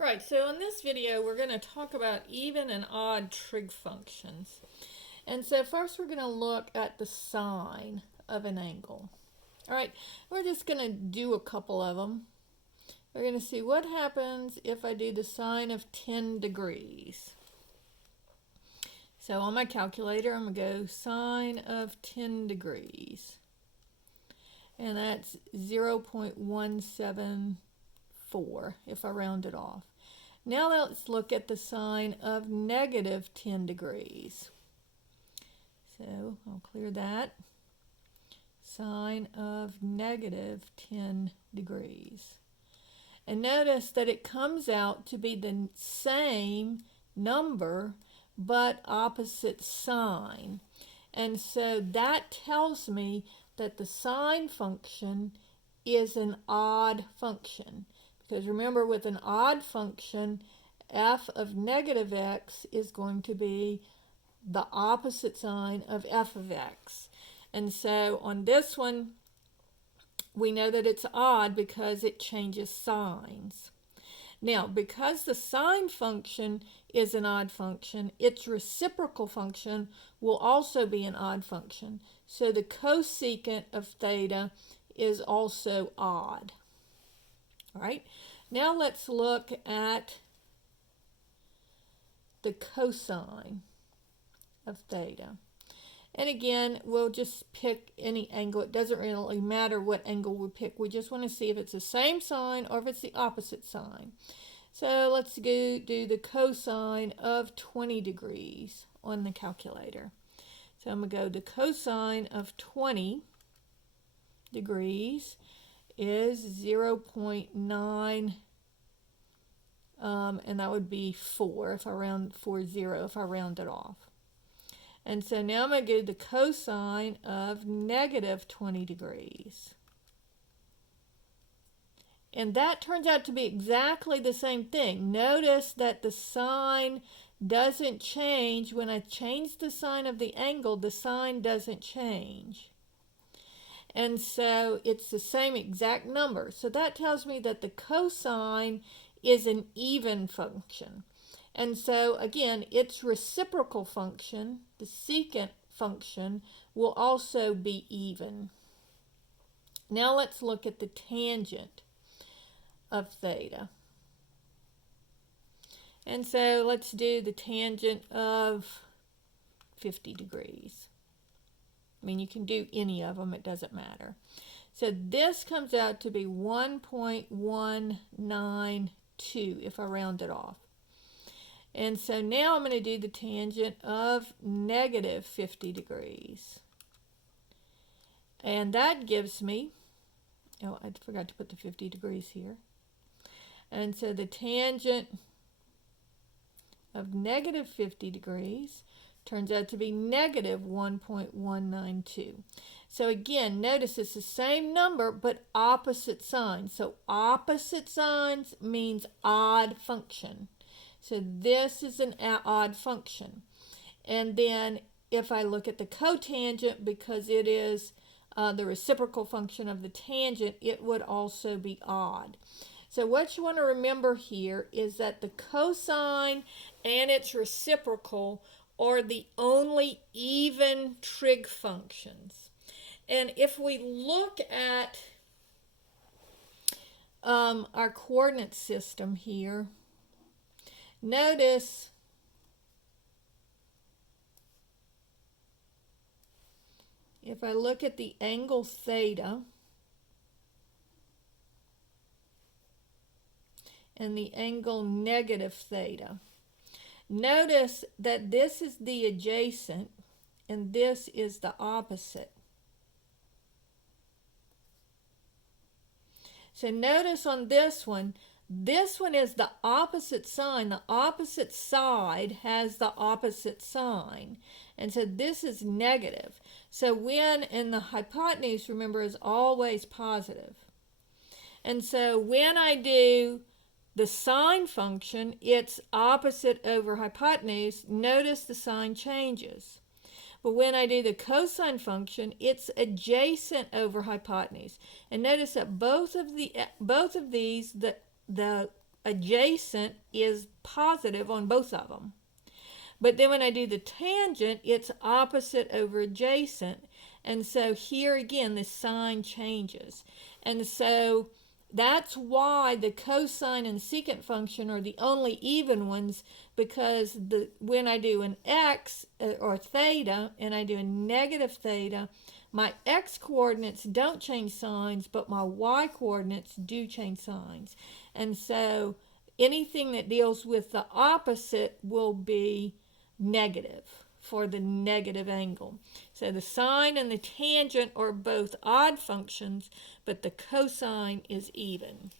Right, so in this video we're going to talk about even and odd trig functions. And so first we're going to look at the sine of an angle. Alright, we're just going to do a couple of them. We're going to see what happens if I do the sine of 10 degrees. So on my calculator I'm going to go sine of 10 degrees. And that's 0.174 if I round it off. Now let's look at the sine of negative 10 degrees. So I'll clear that. Sine of negative 10 degrees. And notice that it comes out to be the same number but opposite sign. And so that tells me that the sine function is an odd function. Because remember, with an odd function, f of negative x is going to be the opposite sign of f of x. And so on this one, we know that it's odd because it changes signs. Now, because the sine function is an odd function, its reciprocal function will also be an odd function. So the cosecant of theta is also odd. All right, now let's look at the cosine of theta. And again, we'll just pick any angle. It doesn't really matter what angle we pick. We just want to see if it's the same sign or if it's the opposite sign. So let's do the cosine of 20 degrees on the calculator. So I'm going to go the cosine of 20 degrees is 0.9, and that would be 4 if I round if I round it off. And so now I'm going to do the cosine of negative 20 degrees. And that turns out to be exactly the same thing. Notice that the sign doesn't change. When I change the sign of the angle, the sign doesn't change. And so it's the same exact number. So that tells me that the cosine is an even function. And so again, its reciprocal function, the secant function, will also be even. Now let's look at the tangent of theta. And so let's do the tangent of 50 degrees. I mean, you can do any of them, it doesn't matter. So this comes out to be 1.192 if I round it off. And so now I'm going to do the tangent of negative 50 degrees. And that gives me, oh, I forgot to put the 50 degrees here. And so the tangent of negative 50 degrees turns out to be negative 1.192. So again, notice it's the same number but opposite signs. So opposite signs means odd function. So this is an odd function. And then if I look at the cotangent, because it is the reciprocal function of the tangent, it would also be odd. So what you want to remember here is that the cosine and its reciprocal are the only even trig functions. And if we look at our coordinate system here, notice if I look at the angle theta and the angle negative theta, notice that this is the adjacent and this is the opposite. So notice on this one is the opposite sign. The opposite side has the opposite sign. And so this is negative. So when, and the hypotenuse, remember, is always positive. And so when I do the sine function, it's opposite over hypotenuse. Notice the sign changes. But when I do the cosine function, it's adjacent over hypotenuse. And notice that both of these, the adjacent is positive on both of them. But then when I do the tangent, it's opposite over adjacent. And so here again, the sign changes. And so that's why the cosine and secant function are the only even ones, because when I do an x or theta and I do a negative theta, my x coordinates don't change signs, but my y coordinates do change signs. And so anything that deals with the opposite will be negative for the negative angle. So the sine and the tangent are both odd functions, but the cosine is even.